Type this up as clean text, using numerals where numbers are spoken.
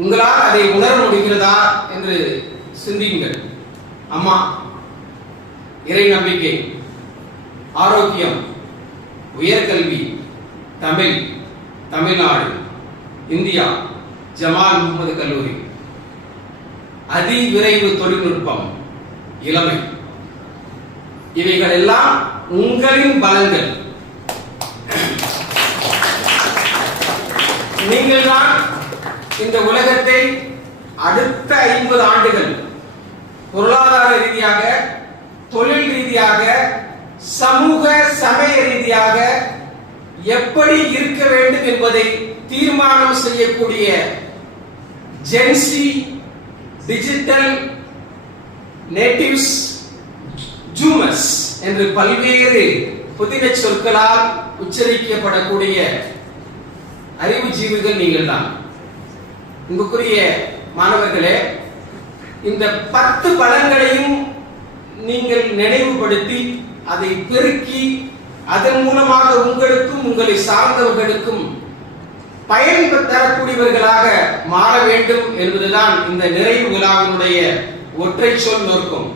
உங்களால் அதை உணர முடிகிறதா என்று சிந்தியுங்கள். அம்மா, இறை நம்பிக்கை, ஆரோக்கியம், உயர்கல்வி, தமிழ், தமிழ்நாடு, இந்தியா, ஜமால் முகமது கல்லூரி, அதிவிரைவு தொழில்நுட்பம், இளமை, இவைகள் எல்லாம் உங்களின் பலங்கள். நீங்கள் தான் இந்த உலகத்தை அடுத்த 50 ஆண்டுகள் பொருளாதார ரீதியாக, தொழில் ரீதியாக, சமூக சமய ரீதியாக எப்படி இருக்க வேண்டும் என்பதை தீர்மானம் செய்யக்கூடிய ஜென்சி, டிஜிட்டல் நேட்டிவ்ஸ், ஜூமர்ஸ் என்று பல்வேறு புதின சொற்களால் உச்சரிக்கப்படக்கூடிய அறிவு ஜீவிகள் நீங்கள் தான். உங்களுக்குரிய மாணவர்களே, இந்த 10 பலன்களையும் நீங்கள் நினைவுபடுத்தி அதை பெருக்கி அதன் மூலமாக உங்களுக்கும் உங்களை சார்ந்தவர்களுக்கும் பயன் தரக்கூடியவர்களாக மாற வேண்டும் என்பதுதான் இந்த நிறைவு விழாவினுடைய ஒற்றை சொல் நோக்கம்.